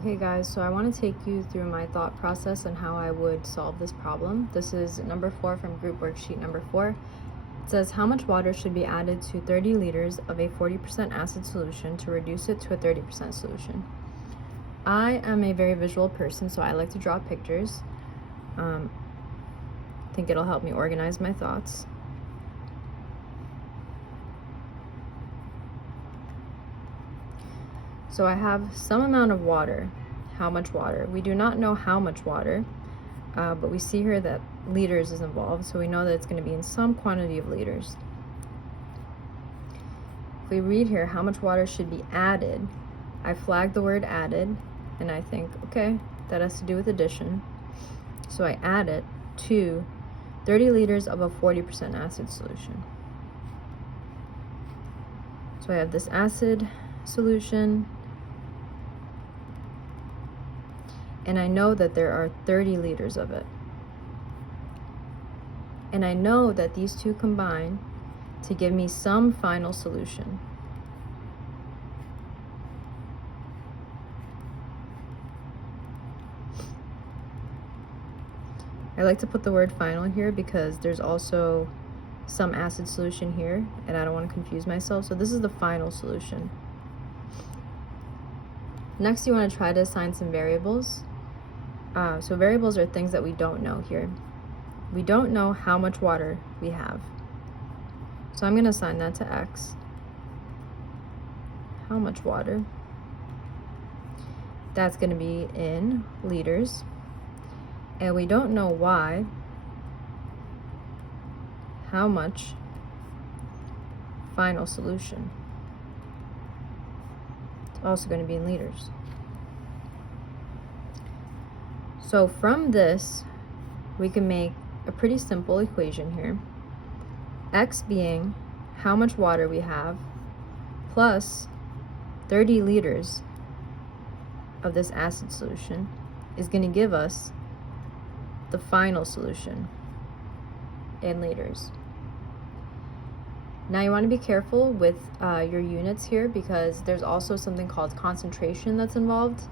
Okay guys, so I want to take you through my thought process and how I would solve this problem. This is number 4 from group worksheet number 4. It says how much water should be added to 30 liters of a 40% acid solution to reduce it to a 30% solution. I am a very visual person, so I like to draw pictures. I think it'll help me organize my thoughts. So I have some amount of water. How much water? We do not know how much water, but we see here that liters is involved, so we know that it's going to be in some quantity of liters. If we read here how much water should be added, I flagged the word added, and I think, okay, that has to do with addition. So I add it to 30 liters of a 40% acid solution. So I have this acid solution, and I know that there are 30 liters of it. And I know that these two combine to give me some final solution. I like to put the word final here because there's also some acid solution here, and I don't want to confuse myself. So this is the final solution. Next, you want to try to assign some variables. So variables are things that we don't know here. We don't know how much water we have. So I'm going to assign that to x. How much water? That's going to be in liters. And we don't know y. How much? Final solution. It's also going to be in liters. So from this, we can make a pretty simple equation here. X being how much water we have plus 30 liters of this acid solution is going to give us the final solution in liters. Now you want to be careful with your units here because there's also something called concentration that's involved.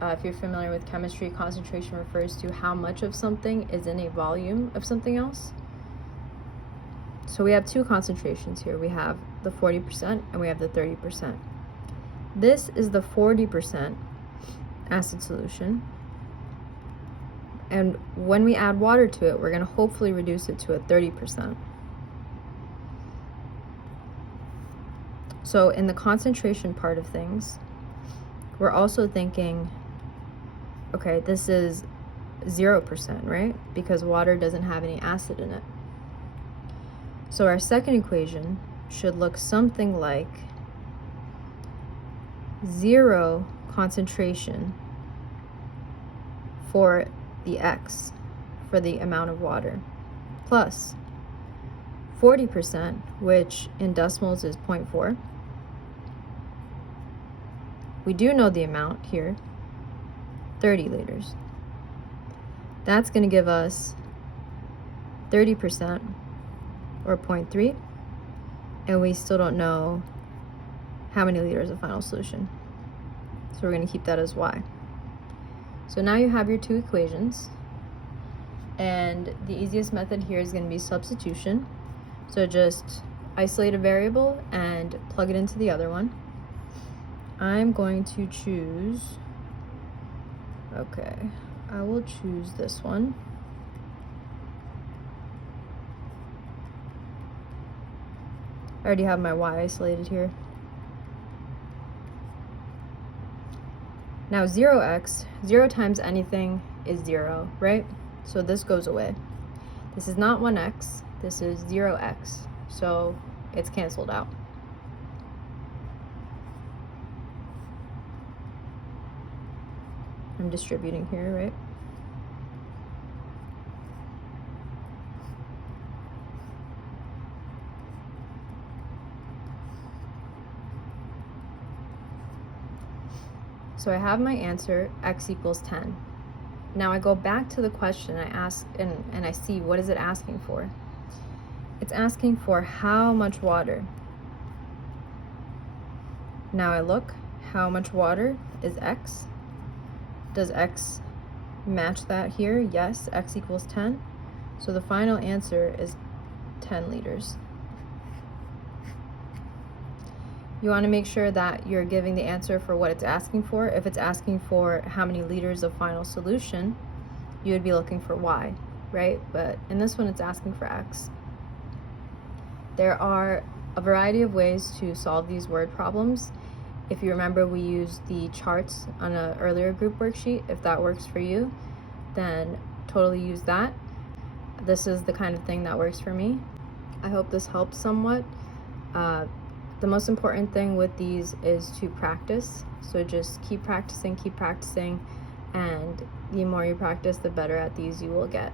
If you're familiar with chemistry, concentration refers to how much of something is in a volume of something else. So we have two concentrations here. We have the 40% and we have the 30%. This is the 40% acid solution. And when we add water to it, we're going to hopefully reduce it to a 30%. So in the concentration part of things, we're also thinking, okay, this is 0%, right? Because water doesn't have any acid in it. So our second equation should look something like 0 concentration for the x, for the amount of water, plus 40%, which in decimals is 0.4. We do know the amount here, 30 liters. That's going to give us 30% or 0.3, and we still don't know how many liters of final solution. So we're going to keep that as y. So now you have your two equations, and the easiest method here is going to be substitution. So just isolate a variable and plug it into the other one. I'm going to choose, okay, I will choose this one. I already have my y isolated here. Now 0x, 0 times anything is 0, right? So this goes away. This is not 1x, this is 0x, so it's canceled out. I'm distributing here, right? So I have my answer, x equals 10. Now I go back to the question I ask, and I see what is it asking for. It's asking for how much water. Now I look, how much water is x? Does x match that here? Yes, x equals 10. So the final answer is 10 liters. You want to make sure that you're giving the answer for what it's asking for. If it's asking for how many liters of final solution, you would be looking for y, right? But in this one, it's asking for x. There are a variety of ways to solve these word problems. If you remember, we used the charts on an earlier group worksheet. If that works for you, then totally use that. This is the kind of thing that works for me. I hope this helps somewhat. The most important thing with these is to practice. So just keep practicing, and the more you practice, the better at these you will get.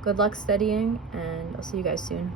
Good luck studying, and I'll see you guys soon.